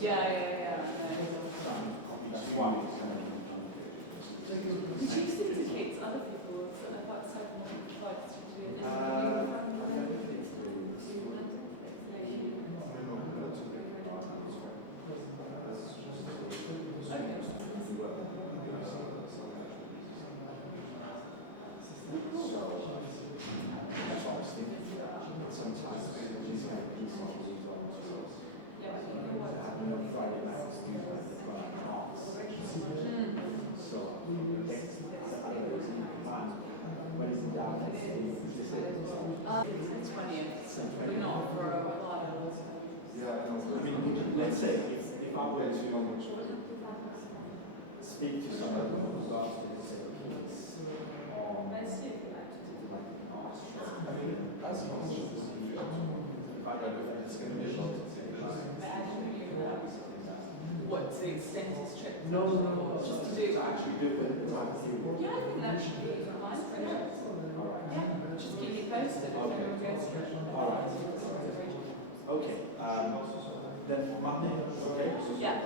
Yeah. Did you syndicate to other people outside of the fights to do it? It's funny, we're not for a while. Yeah, I mean, let's say if I were to speak to someone who's asked to say peace on I mean, that's not if I don't know if it's going to be a lot of things. What, to extend his trip? No. Just to do actually do it. Yeah, I think that should be a nice project. Yeah, just keep me posted if anyone goes for it. Alright. Okay. Then Monday. Okay. Yeah.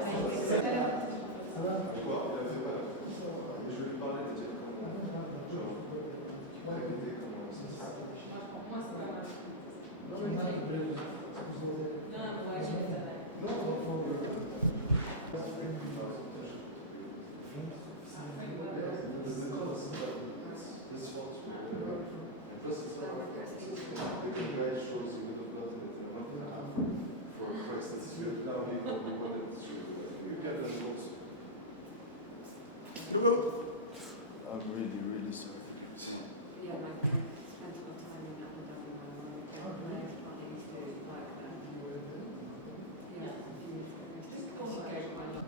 I'm really sorry. Yeah, I spent a lot of time in Abu Dhabi when I was there. I used to like that. Yeah, I should go quite a lot.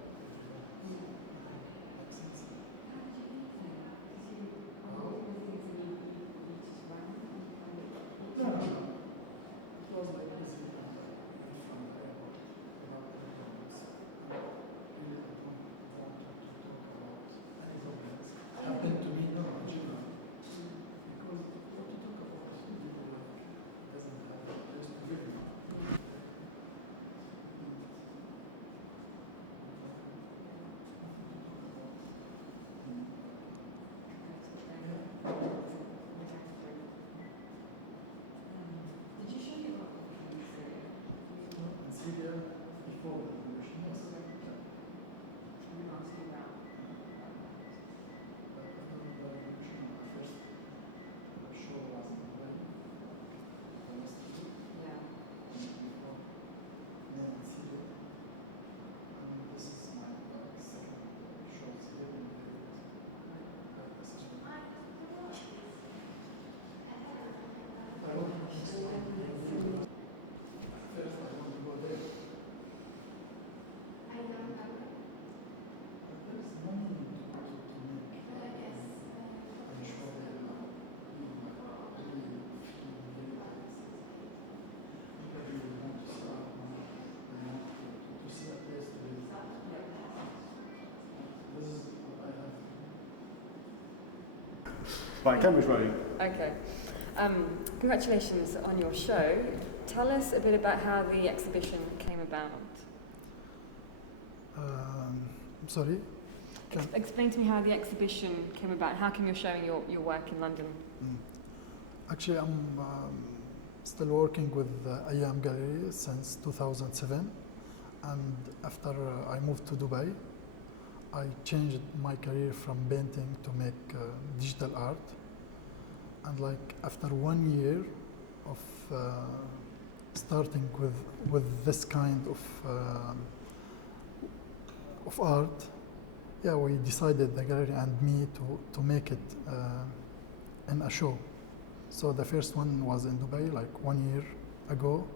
Syria before the revolution. Yes. I'm asking about. After the revolution, my first show was in Dubai. Yeah. Before, then in Syria. And this is my second show here in Right, camera's rolling. Okay. Congratulations on your show. Tell us a bit about how the exhibition came about. Sorry? Explain to me how the exhibition came about. How come you're showing your work in London? Actually, I'm still working with Ayyam Gallery since 2007. And after I moved to Dubai, I changed my career from painting to make digital art. And like after 1 year of starting with this kind of art, yeah, we decided, the gallery and me, to make it in a show. So the first one was in Dubai like 1 year ago,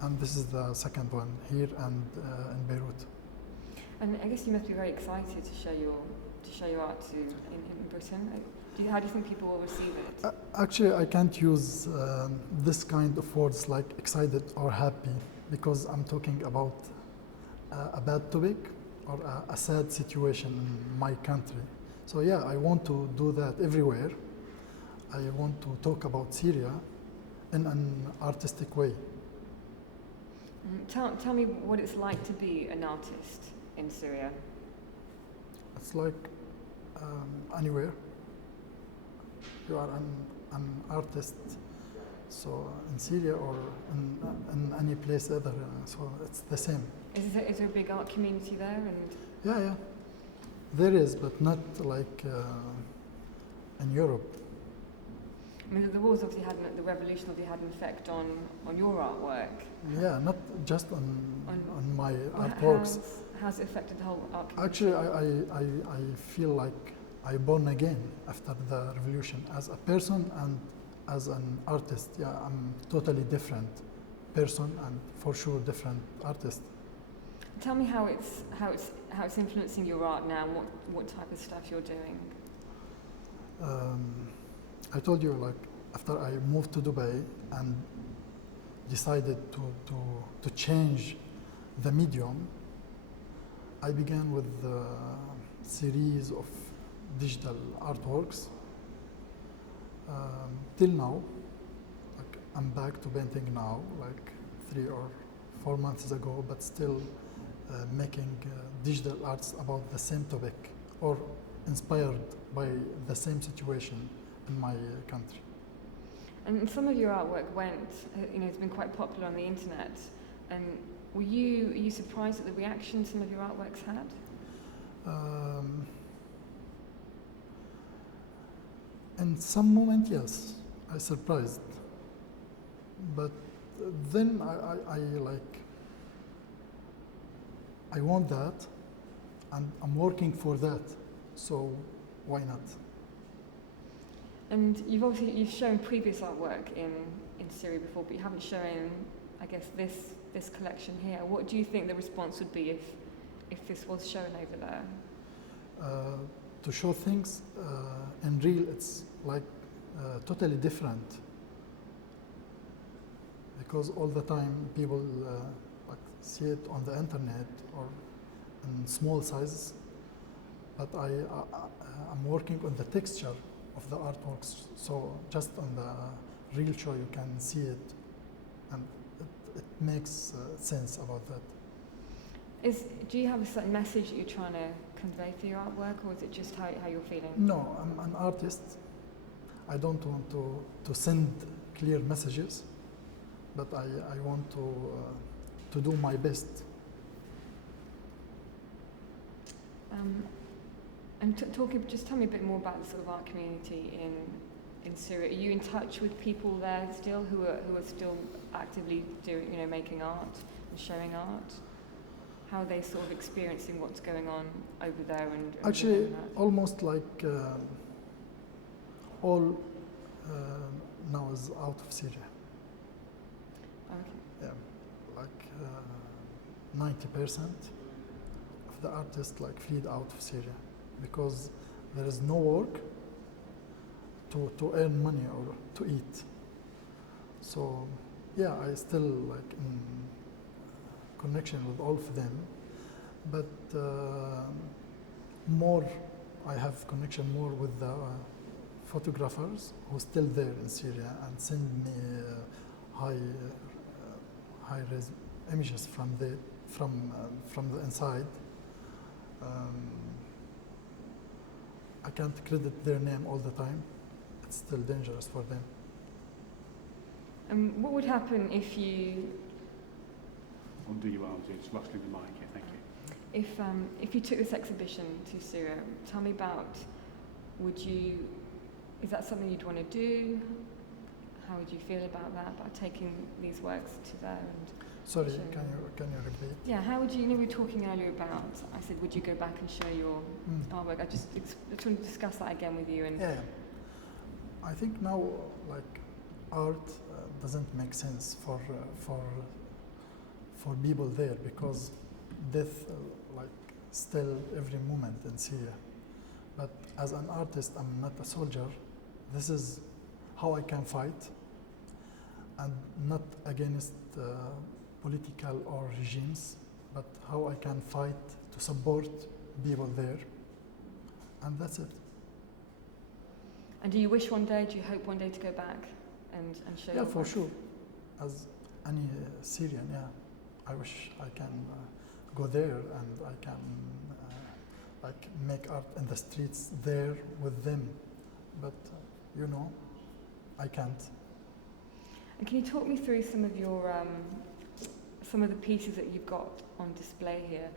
and this is the second one here and in Beirut. And I guess you must be very excited to show your art in Britain. How do you think people will receive it? Actually, I can't use this kind of words like excited or happy, because I'm talking about a bad topic or a sad situation in my country. So yeah, I want to do that everywhere. I want to talk about Syria in an artistic way. Tell me what it's like to be an artist in Syria. It's like anywhere you are an artist, so in Syria or in any place other, so it's the same. Is there a big art community there? And Yeah, there is, but not like in Europe. I mean, the wars obviously the revolution obviously had an effect on your artwork. Yeah, not just on my Or artworks. How's it affected the whole art community? Actually, I feel like I born again after the revolution as a person and as an artist. Yeah, I'm totally different person and for sure different artist. Tell me how it's influencing your art now. And what type of stuff you're doing? I told you, like, after I moved to Dubai and decided to change the medium, I began with a series of digital artworks. Till now, like, I'm back to painting now, like 3 or 4 months ago, but still making digital arts about the same topic or inspired by the same situation in my country. And some of your artwork it's been quite popular on the internet. And are you surprised at the reaction some of your artworks had? In some moment, yes, I surprised. But then I want that, and I'm working for that. So why not? And you've shown previous artwork in Syria before, but you haven't shown, I guess, this collection here. What do you think the response would be if this was shown over there? To show things in real, it's like totally different. Because all the time people like see it on the internet or in small sizes, but I'm working on the texture of the artworks, so just on the real show you can see it, and it makes sense about that. Do you have a certain message that you're trying to convey through your artwork, or is it just how you're feeling? No, I'm an artist. I don't want to send clear messages, but I want to do my best. And just tell me a bit more about the sort of art community in Syria. Are you in touch with people there still who are still actively making art and showing art? How are they sort of experiencing what's going on over there? And Actually, almost like all now is out of Syria. Okay. Yeah, like 90% of the artists like fled out of Syria because there is no work to earn money or to eat. So yeah, I still like in connection with all of them, but more I have connection more with the photographers who are still there in Syria and send me high-res images from the inside. I can't credit their name all the time. It's still dangerous for them. What would happen if you? I'll do you well, just rustling the mic here, thank you. If you took this exhibition to Syria, tell me about. Is that something you'd want to do? How would you feel about that? About taking these works to there and. Sorry, showing can you repeat? Yeah, how would you? We were talking earlier about. I said, would you go back and show your artwork? I just want to discuss that again with you. And yeah, I think now like art doesn't make sense for people there because death like still every moment in Syria. But as an artist, I'm not a soldier. This is how I can fight, and not against political or regimes, but how I can fight to support people there, and that's it. And do you wish one day, do you hope one day to go back and show Yeah, your for work? sure. As any Syrian, yeah, I wish I can go there and I can like make art in the streets there with them, but you know, I can't. And can you talk me through some of your some of the pieces that you've got on display here?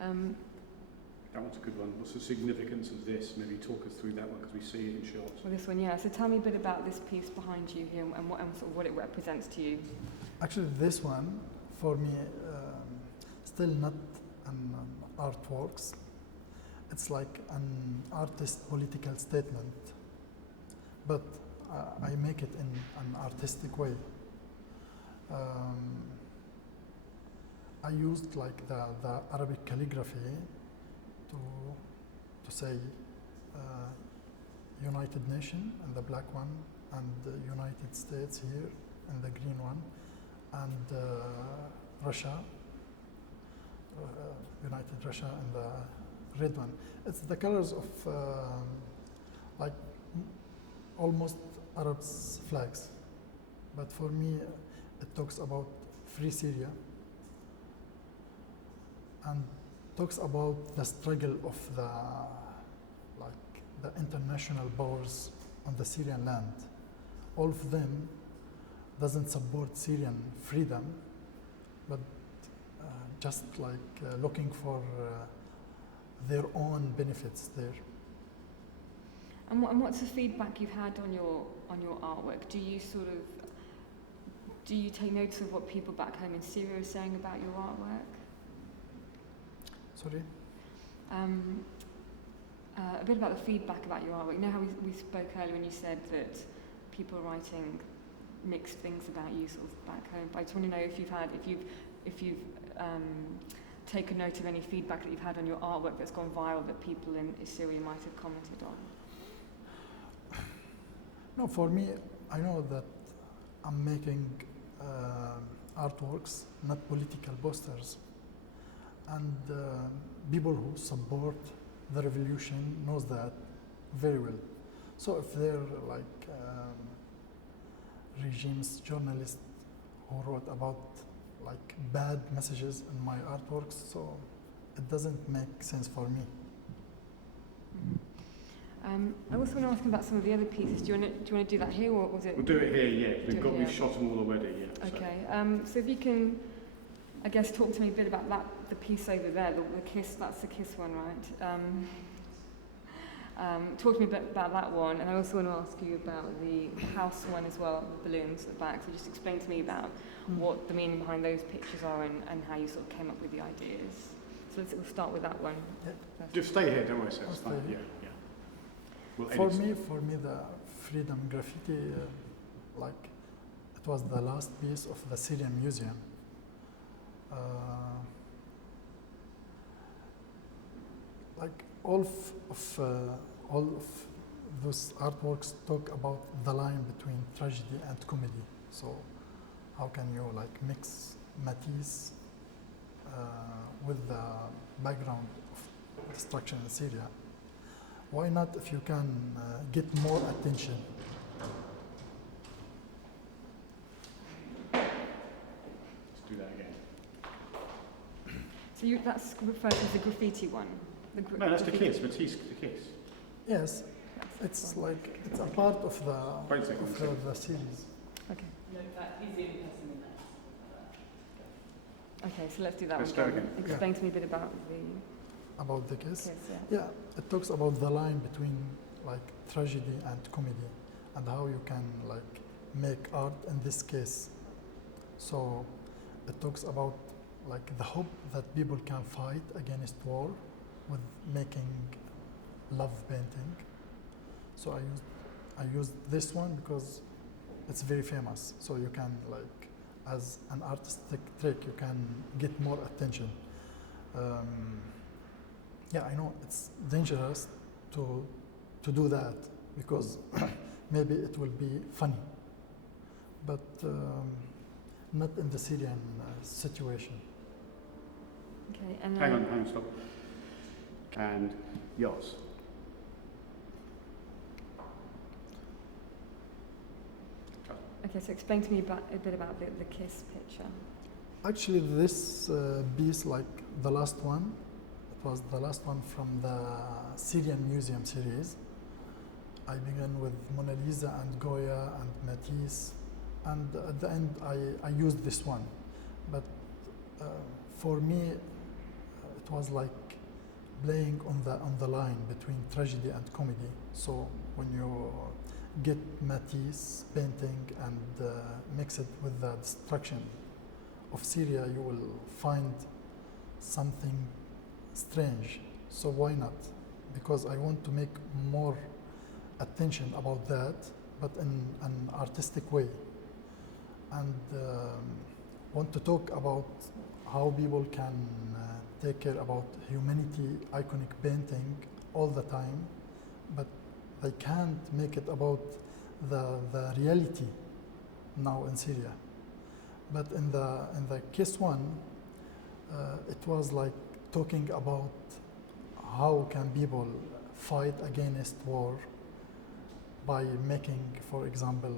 That one's a good one. What's the significance of this? Maybe talk us through that one because we see it in short. Well, this one, yeah. So tell me a bit about this piece behind you here and sort of what it represents to you. Actually, this one for me still not an artworks. It's like an artist political statement, but I make it in an artistic way. I used like the Arabic calligraphy to say United Nation and the black one, and the United States here and the green one, and Russia, United Russia and the red one. It's the colors of like almost Arabs' flags, but for me it talks about free Syria and talks about the struggle of the international powers on the Syrian land. All of them doesn't support Syrian freedom, but just like looking for their own benefits there. And what's the feedback you've had on your artwork? Do you take notice of what people back home in Syria are saying about your artwork? Sorry? A bit about the feedback about your artwork. You know how we spoke earlier when you said that people are writing mixed things about you sort of back home. But I just want to know if you've taken note of any feedback that you've had on your artwork that's gone viral that people in Syria might have commented on. No, for me, I know that I'm making artworks, not political posters. And people who support the revolution knows that very well. So if they're like regimes, journalists who wrote about like bad messages in my artworks, so it doesn't make sense for me. I also want to ask about some of the other pieces. Do you want to do that here, or was it? We'll do it here, yeah. We've shot them all already, yeah. Okay. So if you can, I guess, talk to me a bit about that, the piece over there, the kiss. That's the kiss one, right? Talk to me a bit about that one, and I also want to ask you about the house one as well, the balloons at the back. So just explain to me about what the meaning behind those pictures are and how you sort of came up with the ideas. So we'll start with that one. Yeah. Just stay here, don't worry, sir. It's I'll fine. stay Yeah, yeah. We'll For edit me, the freedom graffiti, like it was the last piece of the Syrian museum. Like all of those artworks talk about the line between tragedy and comedy. So how can you like mix Matisse with the background of destruction in Syria? Why not if you can get more attention? Let's do that again. So that's referred to as the graffiti one? No, that's the kiss, Matisse, the kiss. Yes, it's like it's a part of Wait a second, the series. Okay. No, that is the only person in that. Okay, so let's do that Let's one. go again. Explain to me a bit about the About the kiss. kiss, yeah. Yeah, it talks about the line between like tragedy and comedy, and how you can like make art in this case. So it talks about like the hope that people can fight against war with making love painting. So I used this one because it's very famous. So you can like, as an artistic trick, you can get more attention. Yeah, I know it's dangerous to do that because maybe it will be funny, but not in the Syrian situation. Okay, and Hang on, stop. And yours. Okay, so explain to me a bit about the kiss picture. Actually, this piece, like the last one, it was the last one from the Syrian Museum series. I began with Mona Lisa and Goya and Matisse, and at the end I used this one. But for me, it was like playing on the line between tragedy and comedy. So when you get Matisse painting and mix it with the destruction of Syria, you will find something strange. So why not? Because I want to make more attention about that, but in an artistic way. And want to talk about how people can take care about humanity, iconic painting all the time, but they can't make it about the reality now in Syria. But in the case one, it was like talking about how can people fight against war by making, for example,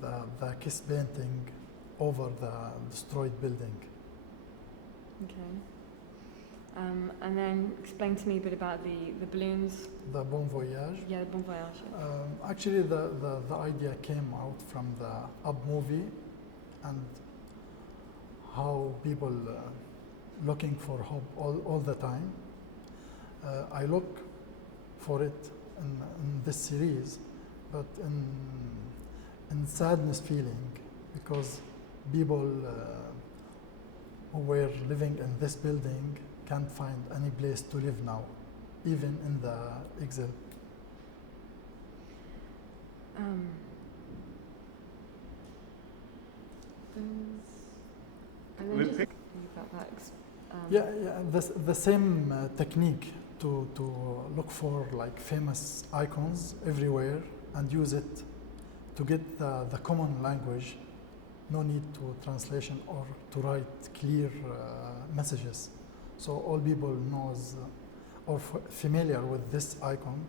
the kiss painting over the destroyed building. Okay. And then explain to me a bit about the balloons. The Bon Voyage. Yeah, the Bon Voyage. Actually, the idea came out from the Up movie and how people looking for hope all the time. I look for it in this series, but in sadness feeling, because people who were living in this building can't find any place to live now, even in the exile. And then just think about that. Yeah, the same technique to look for like famous icons everywhere and use it to get the common language. No need to translation or to write clear messages. So all people knows or familiar with this icon,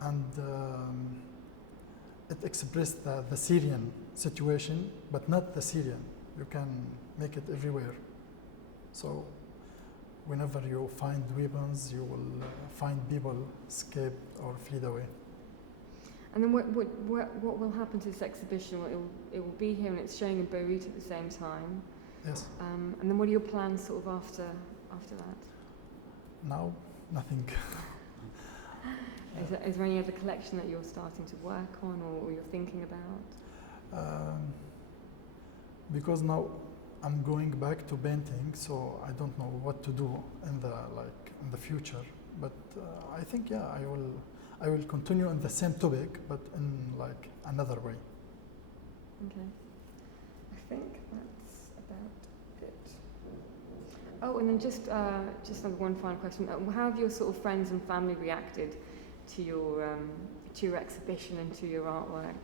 and it expressed the Syrian situation, but not the Syrian. You can make it everywhere. So whenever you find weapons, you will find people escape or flee away. And then what will happen to this exhibition? It will be here and it's showing in Beirut at the same time. Yes. And then what are your plans sort of after that? Now, nothing. Is there any other collection that you're starting to work on or you're thinking about? Because now I'm going back to painting, so I don't know what to do in the future. But I think I will continue on the same topic, but in like another way. Okay. I think that's about it. Oh, and then just one final question. How have your sort of friends and family reacted to your exhibition and to your artwork?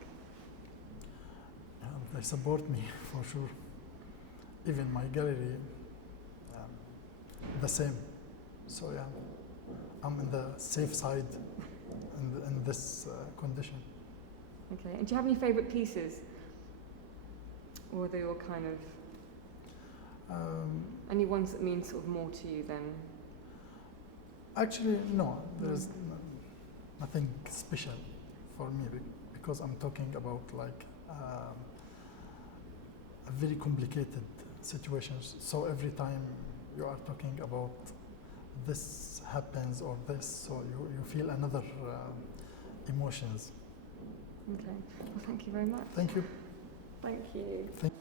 They support me for sure. Even my gallery, the same. So yeah, I'm in the safe side in this condition. Okay. And do you have any favourite pieces, or are they all kind of any ones that mean sort of more to you than? Actually, no. There's nothing special for me because I'm talking about like a very complicated situations. So every time you are talking about this happens or this, so you feel another emotions. Okay. Well, thank you very much. Thank you. Thank you. Thank